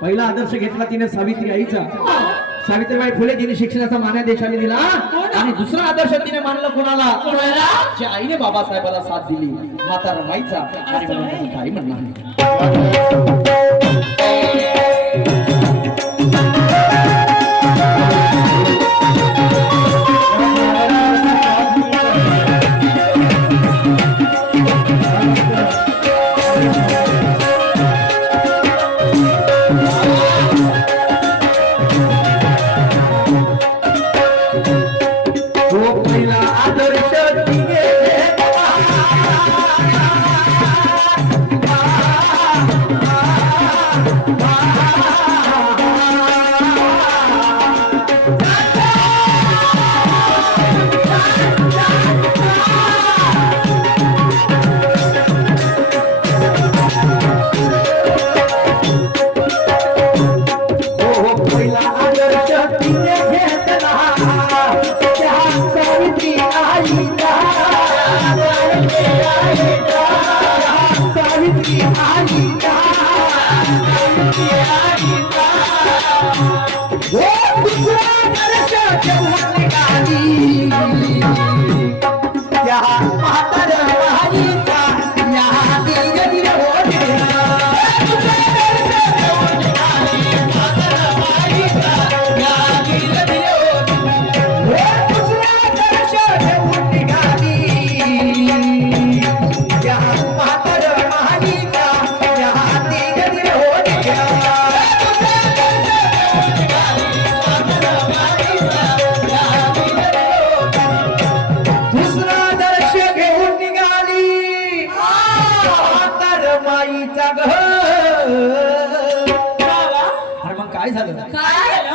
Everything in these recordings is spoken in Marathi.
पहिला आदर्श घेतला तिने सावित्री आईचा. सावित्रीबाई फुले तिने शिक्षणाचा मान्य देशाने दिला. आणि दुसरा आदर्श तिने मानला कोणाला? ज्या आईने बाबासाहेबाला साथ दिली, माता रमाईचा. आणि म्हणून काही म्हणणार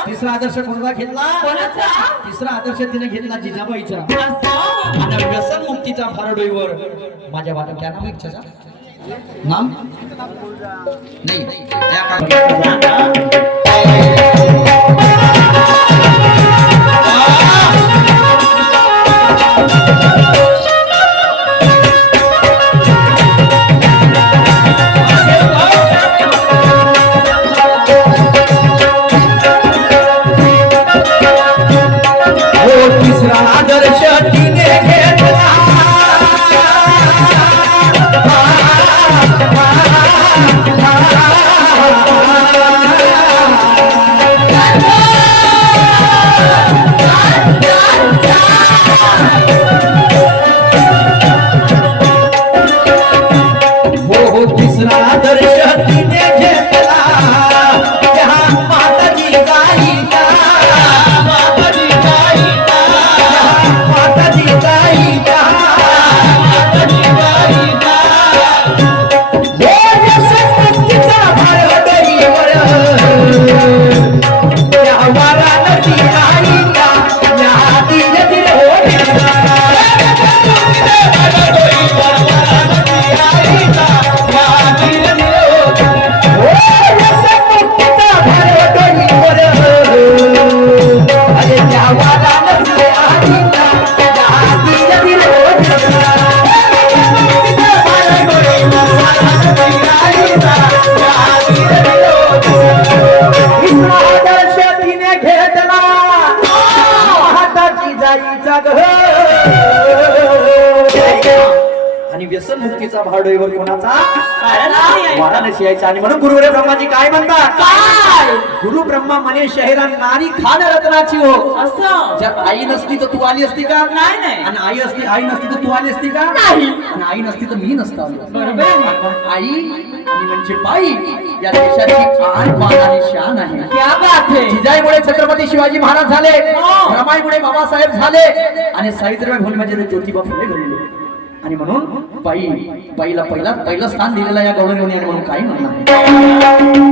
तिसरा आदर्श कोणाचा घेतला? तिसरा आदर्श तिने घेतला जिजाबाईचा. आणि व्यसन मुक्तीचा फारडोईवर माझ्या बाबा क्या नाम आहे? नाम नाही आणि व्यसन मुक्तीचा भाडोईवर कोणाचा? वाराणसी यायचा. आणि म्हणून गुरुदेव ब्रह्माजी काय म्हणतात? गुरु ब्रह्मा म्हणे शहरा नारी खान रत्नाची हो. जर आई नसती तर तू आली असती का? नाही. आणि आई नसती तर तू आली असती का? नाही. आणि आई नसती तर मी नसतो. आई आणि म्हणजे बाई या देशाची आन मान आणि शान आहे. क्या बात है. जिजाईमुळे छत्रपती शिवाजी महाराज झाले, रमाईमुळे बाबासाहेब झाले, आणि सावित्रीबाई फुले म्हणजे ज्योतिबा फुले घडले. आणि म्हणून बाईला पहिलं स्थान दिलेलं या गौरवणी. आणि म्हणून काही म्हणणार